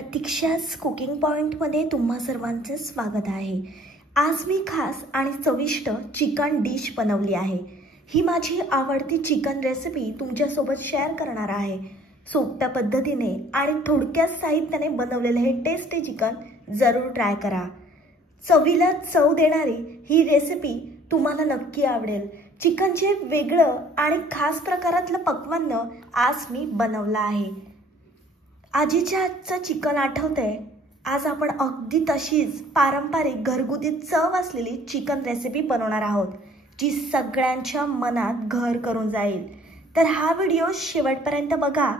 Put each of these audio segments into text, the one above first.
प्रतीक्षा's cooking पॉइंटमध्ये तुम्हा सर्वांचे स्वागत आहे। आज मी खास आणि चविष्ट चिकन डिश बनवली आहे। ही माझी आवडती चिकन रेसिपी तुमच्यासोबत शेअर करणार आहे। सोप्या पद्धतीने आणि थोडक्यात साहित्याने बनवलेले हे टेस्टी चिकन जरूर ट्राय करा। चवीला चव देणारी ही रेसिपी तुम्हाला नक्की आवडेल। चिकनचे वेगळं आणि खास प्रकारातलं पक्वान्न आज मी बनवलं आहे। आजीच्या हातचं चिकन आठवतंय? आज आपण अगदी तशीच पारंपरिक घरगुती चव असलेली चिकन रेसिपी बनवणार आहोत, जी सगळ्यांच्या मनात घर करून जाईल। तर हा व्हिडिओ शेवटपर्यंत बघा,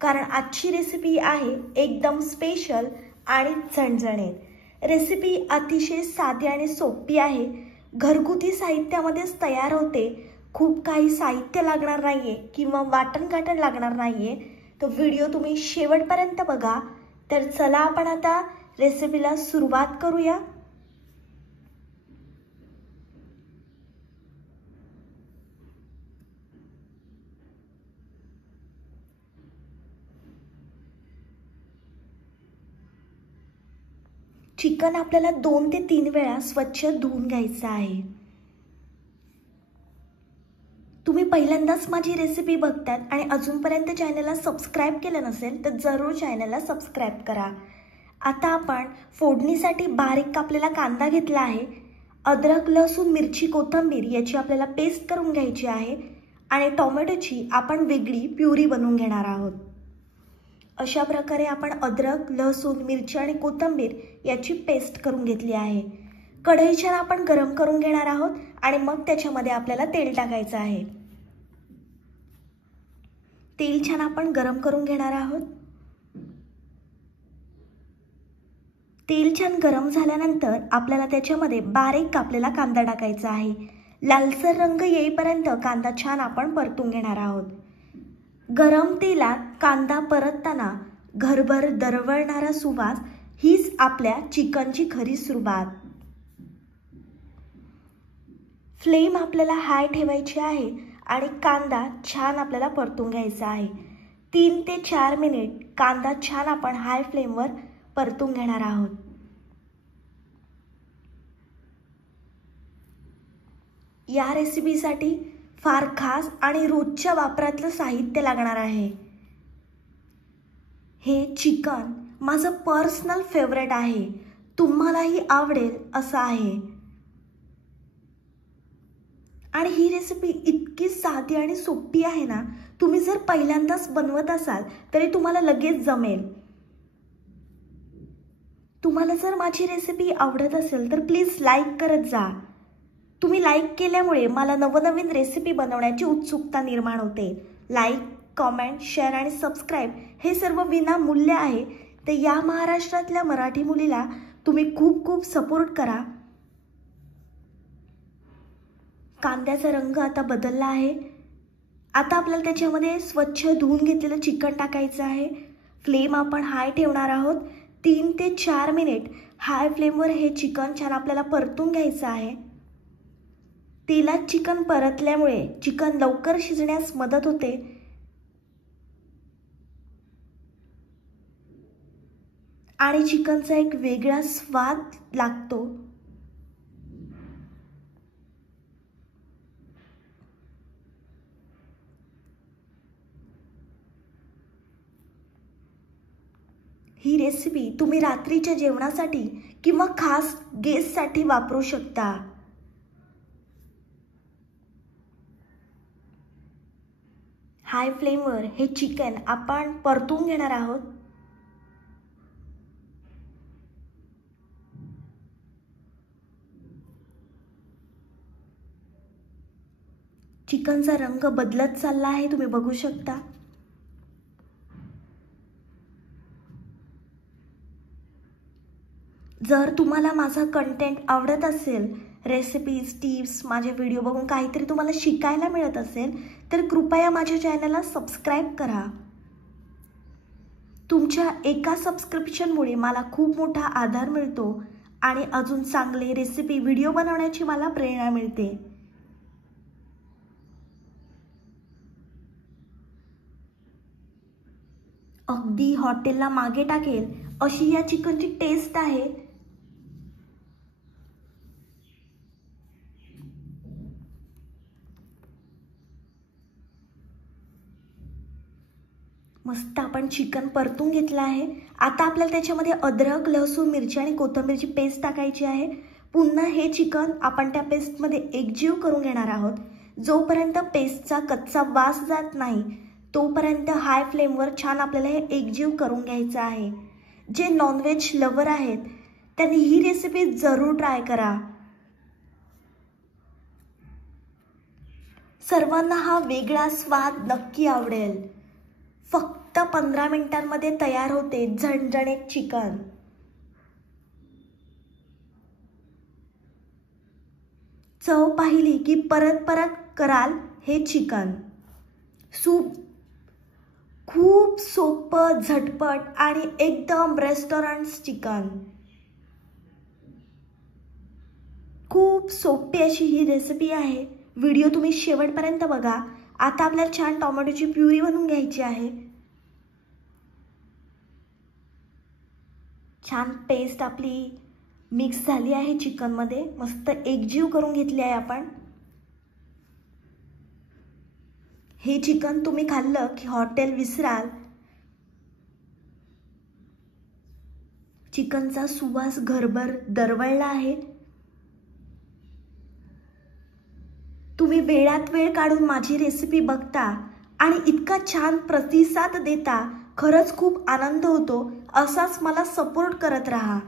कारण आजची रेसिपी आहे एकदम स्पेशल आणि झणझणीत। रेसिपी अतिशय साधी आणि सोपी आहे, घरगुती साहित्यामध्येच तयार होते। खूप काही साहित्य लागणार नाहीये किंवा वाटण लागणार नाहीये। तो व्हिडिओ तुम्ही शेवटपर्यंत बघा। तर चला आपण आता रेसिपीला सुरुवात करूया। चिकन आपल्याला 2 ते 3 वेळा स्वच्छ धुवून घ्यायचं आहे। तुम्ही पहिल्यांदाच माझी रेसिपी बघतात आणि अजूनपर्यंत चॅनलला सबस्क्राइब केलं नसेल तर जरूर चॅनलला सबस्क्राइब करा। आता आपण फोडणीसाठी बारीक कापलेला कांदा घेतला आहे। अद्रक, लसूण, मिरची, कोथिंबीर याची आपल्याला पेस्ट करून घ्यायची आहे आणि टोमॅटोची आपण वेगळी प्युरी बनवून घेणार आहोत। अशा प्रकारे आपण अद्रक, लसूण, मिरची आणि कोथिंबीर याची पेस्ट करून घेतली आहे। कढई छान आपण गरम करून घेणार आहोत आणि मग त्याच्यामध्ये आपल्याला तेल टाकायचं आहे। तेल छान आपण गरम करून घेणार आहोत। तेल छान गरम झाल्यानंतर आपल्याला त्याच्यामध्ये बारीक कापलेला कांदा टाकायचा आहे। लालसर रंग येईपर्यंत कांदा छान आपण परतून घेणार आहोत। गरम तेलात कांदा परतताना घरभर दरवळणारा सुवास हीच आपल्या चिकनची खरी सुरुवात। फ्लेम आपल्याला हाय ठेवायची आहे आणि कांदा छान आपल्याला परतून घ्यायचा आहे। 3 ते 4 मिनिट कांदा छान आपण हाय फ्लेमवर परतून घेणार आहोत। या रेसिपीसाठी फार खास आणि रोजच्या वापरातलं साहित्य लागणार आहे। हे चिकन माझं पर्सनल फेवरेट आहे, तुम्हालाही आवडेल असं आहे। आणि ही रेसिपी इतकी साधी आणि सोपी आहे ना, तुम्ही जर पहिल्यांदाच बनवत असाल तरी तुम्हाला लगेच जमेल। तुम्हाला जर माझी रेसिपी आवडत असेल तर प्लीज लाईक करत जा। तुम्ही लाईक केल्यामुळे मला नवनवीन रेसिपी बनवण्याची उत्सुकता निर्माण होते। लाईक, कमेंट, शेअर आणि सबस्क्राइब हे सर्व विनामूल्य आहे। तर या महाराष्ट्रातल्या मराठी मुलीला तुम्ही खूप खूप सपोर्ट करा। कांद्याचा रंग आता बदलला आहे। आता आपल्याला त्याच्यामध्ये स्वच्छ धुवून घेतलेलं चिकन टाकायचं आहे। फ्लेम आपण हाय ठेवणार आहोत। 3 ते 4 मिनिट हाय फ्लेमवर हे चिकन छान आपल्याला परतून घ्यायचं आहे। तेलात चिकन परतल्यामुळे चिकन लवकर शिजण्यास मदत होते। आणि चिकनचा एक वेगळा स्वाद लागतो। ही रेसिपी तुम्ही रात्रीच्या जेवणासाठी किंवा खास गेस्टसाठी वापरू शकता। हाय फ्लेमवर हे चिकन आपण परतून घेणार आहोत। चिकनचा रंग बदलत चालला आहे, तुम्ही बघू शकता। जर तुम्हाला माझा कंटेंट आवडत असेल, रेसिपीज, टिप्स, माझे व्हिडिओ बघून काहीतरी तुम्हाला शिकायला मिळत असेल तर कृपया माझ्या चॅनलला सबस्क्राइब करा। तुमच्या एका सबस्क्रिप्शनमुळे मला खूप मोठा आधार मिळतो आणि अजून चांगले रेसिपी व्हिडिओ बनवण्याची मला प्रेरणा मिळते। अगदी हॉटेलला मागे टाकेल अशी या चिकनची टेस्ट आहे। मस्त आपण चिकन परतून घेतलं आहे। आता आपल्याला त्याच्यामध्ये अद्रक, लसूण, मिरची आणि कोथिंबीरची पेस्ट टाकायची आहे। पुन्हा हे चिकन आपण त्या पेस्टमध्ये एकजीव करून घेणार आहोत। जोपर्यंत पेस्टचा कच्चा वास जात नाही तोपर्यंत हाय फ्लेमवर छान आपल्याला हे एकजीव करून घ्यायचं आहे। जे नॉनव्हेज लवर आहेत त्यांनी ही रेसिपी जरूर ट्राय करा। सर्वांना हा वेगळा स्वाद नक्की आवडेल। फक्त 15 मिनिटांमध्ये तयार होते झणझणीत चिकन। चव पाहिली की परत परत कराल हे चिकन। सूप खूप सोपं, झटपट आणि एकदम रेस्टॉरंट चिकन। खूप सोपी अशी ही रेसिपी आहे। व्हिडिओ तुम्ही शेवटपर्यंत बघा। आता आपल्याला छान टोमॅटोची प्युरी बनवून घ्यायची आहे। छान पेस्ट आपली मिक्स झाली आहे चिकन मध्ये, मस्त एकजीव करून घेतली आहे आपण। हे चिकन तुम्ही खाल्लं की हॉटेल विसराल। चिकनचा सुवास घरभर दरवळला आहे। तुम्ही वेळात वेळ काढून माझी रेसिपी बघता आणि इतका छान प्रतिसाद देता, खरंच खूप आनंद होतो। असाच मला सपोर्ट करत राहा।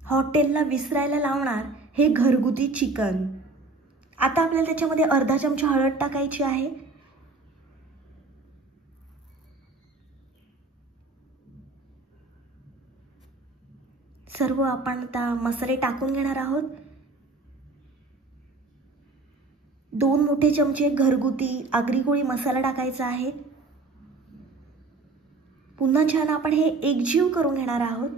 हॉटेलला विसरायला लावणार हे घरगुती चिकन। आता आपल्याला त्याच्यामध्ये अर्धा चमचा हळद टाकायची आहे। सर्व आपण आता मसाले टाकून घेणार आहोत। 2 मोठे चमचे घरगुती आगरी कोळी मसाला टाकायचा आहे। पुन्हा छान आपण हे एकजीव करून घेणार आहोत।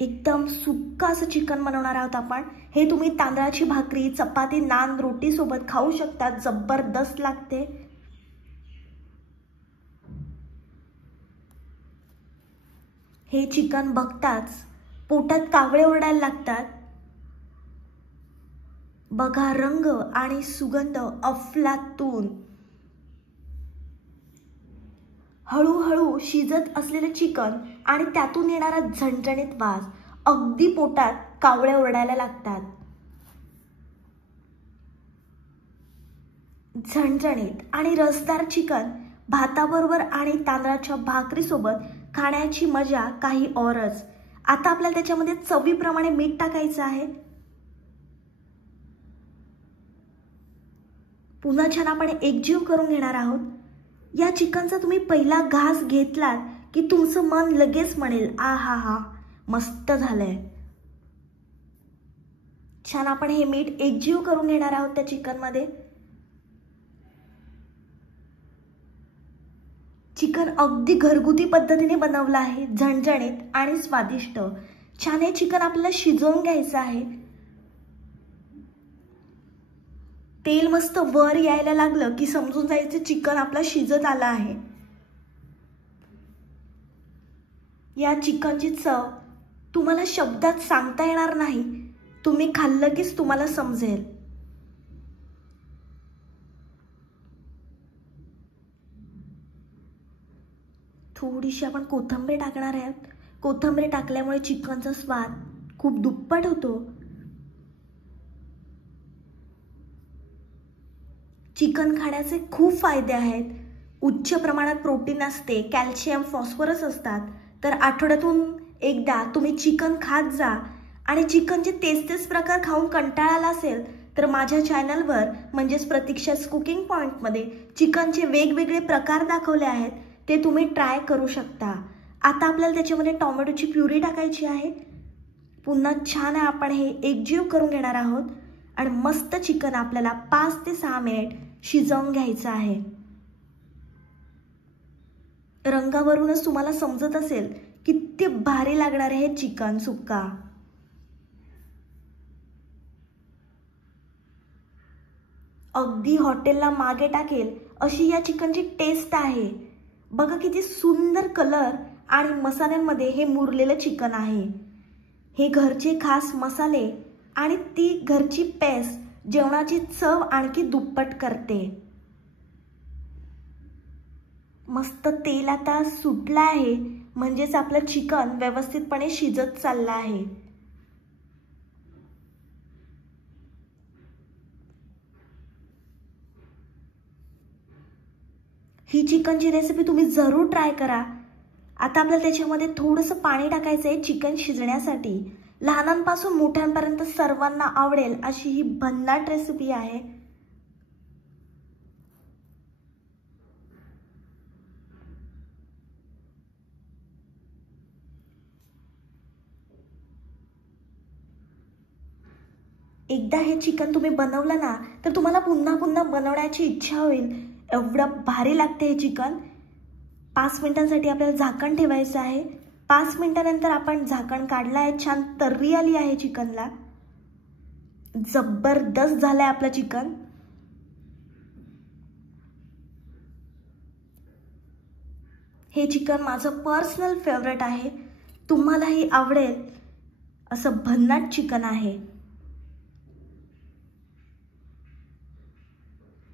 एकदम सुक्का असं चिकन बनवणार आहोत आपण। हे तुम्ही तांदळाची भाकरी, चपाती, नान, रोटी सोबत खाऊ शकता। जबरदस्त लागते। हे चिकन बघताच पोटात कावळे ओरडायला लागतात। बघा रंग आणि सुगंध अफलातून। हळूहळू शिजत असलेले चिकन आणि त्यातून येणारा झणझणीत वास अगदी पोटात कावळे ओरडायला लागतात। झणझणीत आणि रसदार चिकन भाताबरोबर आणि तांदळाच्या भाकरीसोबत खाण्याची मजा काही औरच। आता आपल्याला त्याच्यामध्ये चवीप्रमाणे मीठ टाकायचं आहे। पुन्हा छान आपण एकजीव करून घेणार आहोत। या चिकनचा तुम्ही पहिला घास घेतलात की तुमचं मन लगेच म्हणेल आहा, मस्त झालंय। छान आपण हे मीठ एकजीव करून घेणार आहोत त्या चिकन मध्ये। चिकन अगदी घरगुती पद्धतीने बनवलं आहे, झणझणीत आणि स्वादिष्ट। छान हे चिकन आपल्याला शिजवून घ्यायचं आहे। तेल मस्त वर यायला लागलं की समजून जायचं चिकन आपलं शिजत आलं आहे। या चिकनची चव तुम्हाला शब्दात सांगता येणार नाही, तुम्ही खाल्लं कीच तुम्हाला समजेल। थोडीशी आपण कोथिंबीर टाकणार आहोत। कोथिंबीर टाकल्यामुळे चिकनचा स्वाद खूप दुप्पट होतो। चिकन खाण्याचे खूप फायदे आहेत। उच्च प्रमाणात प्रोटीन असते, कॅल्शियम, फॉस्फरस असतात। तर आठवड्यातून एकदा तुम्ही चिकन खात जा। आणि चिकनचे तेच प्रकार खाऊन कंटाळा आला असेल तर माझ्या चॅनलवर म्हणजेच प्रतीक्षा's कुकिंग पॉइंटमध्ये चिकनचे वेगवेगळे प्रकार दाखवले आहेत, ते तुम्ही ट्राय करू शकता। आता आपल्याला त्याच्यामध्ये टोमॅटोची प्युरी टाकायची आहे। पुन्हा छान आपण हे एकजीव करून घेणार आहोत आणि मस्त चिकन आपल्याला 5 ते 6 मिनिट शिजवून घ्यायचं आहे। रंगावरूनच तुम्हाला समजत असेल किती भारी लागणार आहे हे चिकन सुक्का। अगदी हॉटेलला मागे टाकेल अशी या चिकनची टेस्ट आहे। बघा किती सुंदर कलर आणि मसाल्यांमध्ये हे मुरलेलं चिकन आहे। हे घरचे खास मसाले आणि ती घरची पेस्ट जेवणाची चव आणखी दुप्पट करते। मस्त तेल आता सुटलं आहे, म्हणजेच आपलं चिकन व्यवस्थितपणे शिजत चाललं आहे। ही चिकनची रेसिपी तुम्ही जरूर ट्राय करा। आता आपल्याला त्याच्यामध्ये थोडंसं पाणी टाकायचं आहे चिकन शिजण्यासाठी। लहानांपासून मोठ्यांपर्यंत सर्वांना आवडेल अशी ही भन्नाट रेसिपी आहे। एकदा हे चिकन तुम्ही बनवलं ना तर तुम्हाला पुन्हा पुन्हा बनवण्याची इच्छा होईल। एवढं भारी लागते हे चिकन। 5 मिनिटांसाठी आपल्याला झाकण ठेवायचं आहे। 5 मिनिटांनंतर आपण झाकण काढलं आहे, छान तर्री आली आहे चिकनला। जबरदस्त झालंय आपलं चिकन। हे चिकन माझं पर्सनल फेवरेट आहे, तुम्हालाही आवडेल असं भन्नाट चिकन आहे।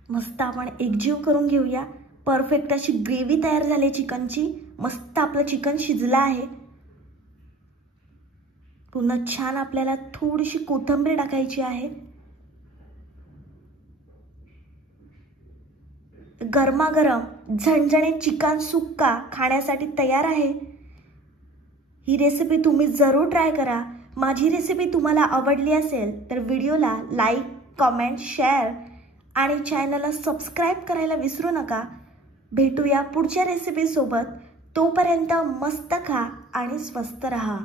मस्त आपण एकजीव करून घेऊया। परफेक्ट अशी ग्रेव्ही तयार झाली चिकनची। मस्त आपलं चिकन शिजलं आहे। पुन्हा छान आपल्याला थोडीशी कोथिंबीर टाकायची आहे। गरमागरम झणझणीत चिकन सुक्का खाण्यासाठी तयार आहे। ही रेसिपी तुम्ही जरूर ट्राय करा। माझी रेसिपी तुम्हाला आवडली असेल तर व्हिडिओला लाईक, कमेंट, शेअर आणि चॅनलला सबस्क्राइब करायला विसरू नका। भेटूया पुढच्या रेसिपी सोबत। तोपर्यंत मस्त खा आणि स्वस्त रहा।